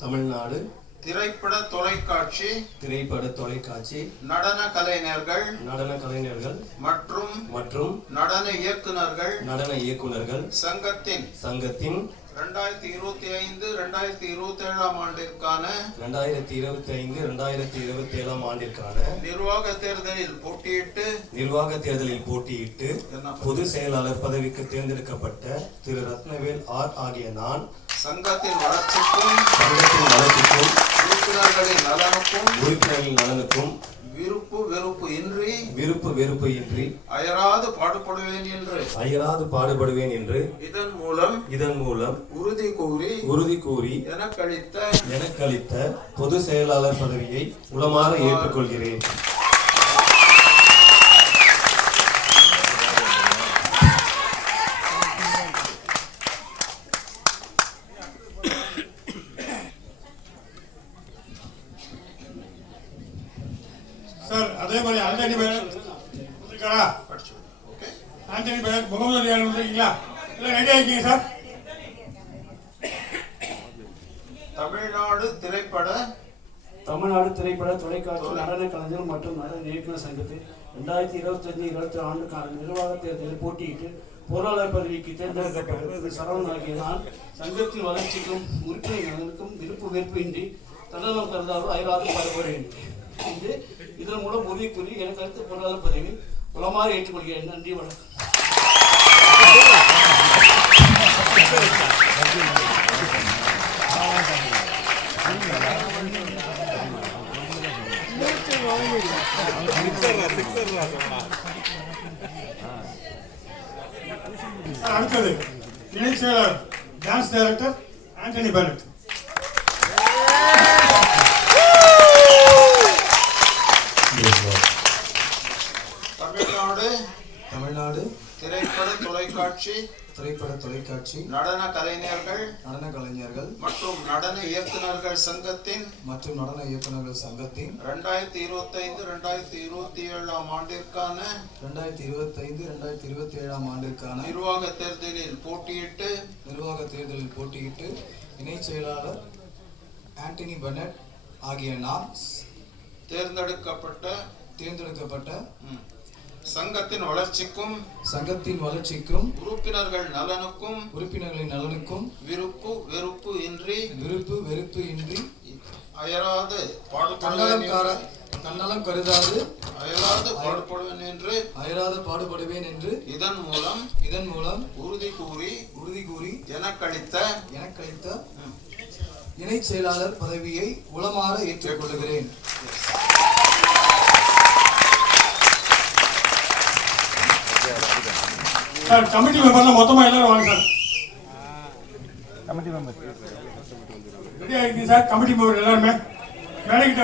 தமிழ்நாடு திரைப்பட தொலைக்காட்சி நடன கலைஞர்கள் மற்றும் நடன இயக்குனர்கள் சங்கத்தின் 2025-2027 ஆண்டிற்கான நிர்வாக தேர்தலில் போட்டியிட்டு பொது செயலாளர் பதவிக்கு தேர்ந்தெடுக்கப்பட்ட திரு ரத்னவேல் ஆர் ஆகிய நான் சங்கத்தின் வளர்ச்சிக்கும் உறுப்பினர்களின் நலனுக்கும் விருப்பு வெறுப்பு இன்றி அயராது பாடுபடுவேன் என்று இதன் மூலம் உறுதி கூறி எனக்களித்த பொது செயலாளர் பதவியை உளமாற ஏற்றுக்கொள்கிறேன். சார், அதே மாதிரி ஆண்டனி பேரர் இருக்காரா? ஆண்டனி பேரர் முகமது அலி இருக்கீங்களா? எல்லாம் ரெடி ஆகிக்கீங்க சார். தமிழ்நாடு திரைப்பட தொலைக்காட்சி நடன கலைஞர் மற்றும் நடன இயக்குனர் சங்கத்தில் 2025-26 ஆண்டுக்கான நிர்வாக தேர்தலில் போட்டியிட்டு பொருளாளர் பதவிக்கு தேர்ந்தெடுக்கப்பட்ட சரவணன் ஆகிய நான் சங்கத்தின் வளர்ச்சிக்கும் உறுப்பினர் நலனுக்கும் விருப்பு வெறுப்பு இன்றி தன்னலம் கருதாமல் அயராது பாடுபடுவேன் என்று இதன் மூலம் உறுதி கூறி எனக்கு அடுத்த பொருளாளர் பதவி உளமாற ஏற்றுக்கொள்கிறேன். நன்றி, வணக்கம். அடுத்தது இணை செயலாளர் dance director Antony Bennett. Tamil Nadu திரைப்பட தொலைக்காட்சி நடன கலைஞர்கள் மற்றும் நடன இயக்குனர்கள் சங்கத்தின் 2025-2027 ஆண்டிற்கான நிர்வாக தேர்தலில் போட்டியிட்டு இணை செயலாளர் ஆண்டனி பெனட் ஆகிய நான் தேர்ந்தெடுக்கப்பட்ட சங்கத்தின் வளர்ச்சிக்கும் உறுப்பினர்களின் நலனுக்கும் விருப்பு வெறுப்பு இன்றி அயராது தன்னலம் கருதாது பாடுபடுவேன் என்று இதன் மூலம் உறுதி கூறி எனக்களித்த இணை செயலாளர் பதவியை உளமாற ஏற்றுக்கொள்கிறேன். சார், கமிட்டி மெம்பர்லாம் மொத்தமா எல்லாரும் வாங்க சார். கமிட்டி மெம்பர் ரெடி ஆகிருக்கு சார். கமிட்டி மெம்பர் எல்லாருமே மேடைக்கிட்ட